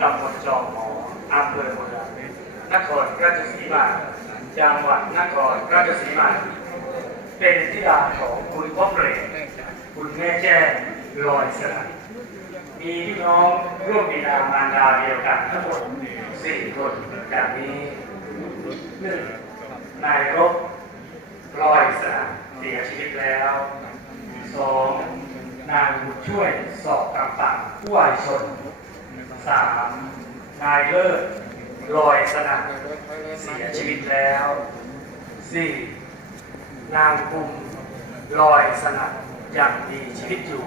ตำบลจอมหมออำเภอเมืองนครราชสีมาจังหวัดนครราชสีมา เป็นธิดาของคุณพ่อเปรตคุณแม่แจ้งลอยสลัดมีพี่น้องร่วมบิดามารดาเดียวกันทั้งหมดสี่คนจากนี้หนึ่งนายรบลอยสลัดเสียชีวิตแล้วสองนางบุญช่วยสอบกำปังผู้วายชน สามนายเลิศลอยสนัดเสียชีวิตแล้วสี่นางกุมลอยสนัดยังมีชีวิตอยู่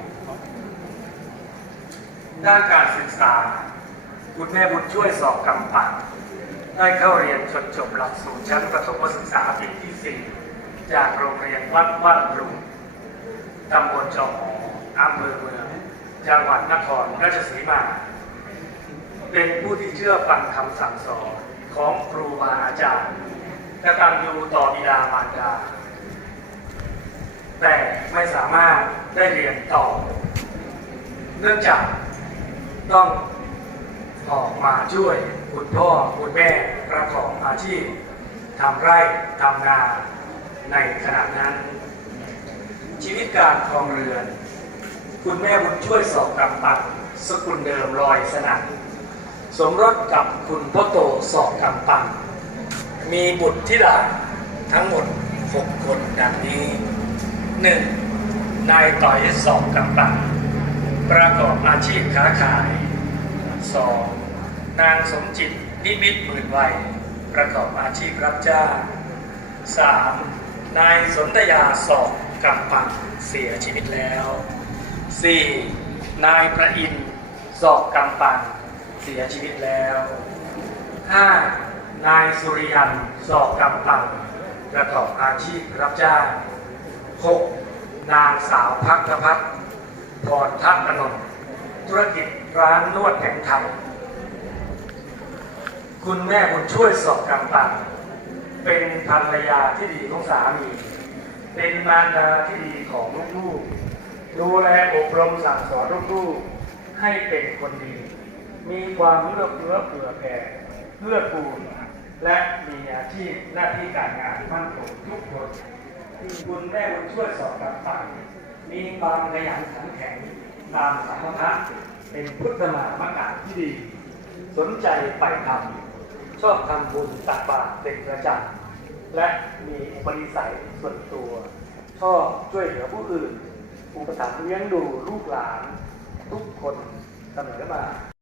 ด้านการศึกษา คุณแม่บุญช่วยสอบกำปังได้เข้าเรียนจนจบหลักสูตรชั้นประถมศึกษาปีที่ 4 จากโรงเรียนวัดวัดรุงตำบลจอมหออำเภอเมือง จังหวัดนครราชสีมา เป็นผู้ที่เชื่อฟังคำสั่งสอนของครูบาอาจารย์กตัญญูต่อบิดามารดา แต่ไม่สามารถได้เรียนต่อ เนื่องจากต้องออกมาช่วยคุณพ่อคุณแม่ประกอบอาชีพทำไร่ทำนาในขณะนั้น ชีวิตการครองเรือน คุณแม่บุญช่วยสอบกำปังสกุลเดิมลอยสนั่น สมรสกับคุณพ่อโตสอบกำปังมีบุตรธิดาทั้งหมด 6 คนดังนี้ 1. นายต่อยสอบกำปังประกอบอาชีพค้าขาย 2. นางสมจิตนิมิตหมื่นวัย ประกอบอาชีพรับจ้าง 3. นายสนธยาสอบกำปังเสียชีวิตแล้ว 4. นายประอินสอบกำปัง เสียชีวิตแล้ว 5. นายสุริยันสอบกำปังประกอบอาชีพรับจ้าง 6. นางสาวพักรพัฒน์พรทัพนนธุรกิจร้านนวดแผนไทยคุณแม่บุญช่วยสอบกำปังเป็นภรรยาที่ดีของสามี เป็นมารดาที่ดีของลูกๆดูแลอบรมสั่งสอนลูกๆให้เป็นคนดี มีความเลือกเฟื้อเผื่อแผ่เพื่อกูลและมีอาชีพหน้าที่การงานมั่นคงทุกคนที่คุณแม่บุญช่วยสอนกับปังมีความขยันขันแข็งตามสามพัฒเป็นพุทธมามกาที่ดี สนใจไปทำชอบทำบุญตักบาตรเป็นประจำและมีปนิสัยส่วนตัว ชอบช่วยเหลือผู้อื่น อุปถัมภ์เลี้ยงดูลูกหลาน ทุกคนเสมอมา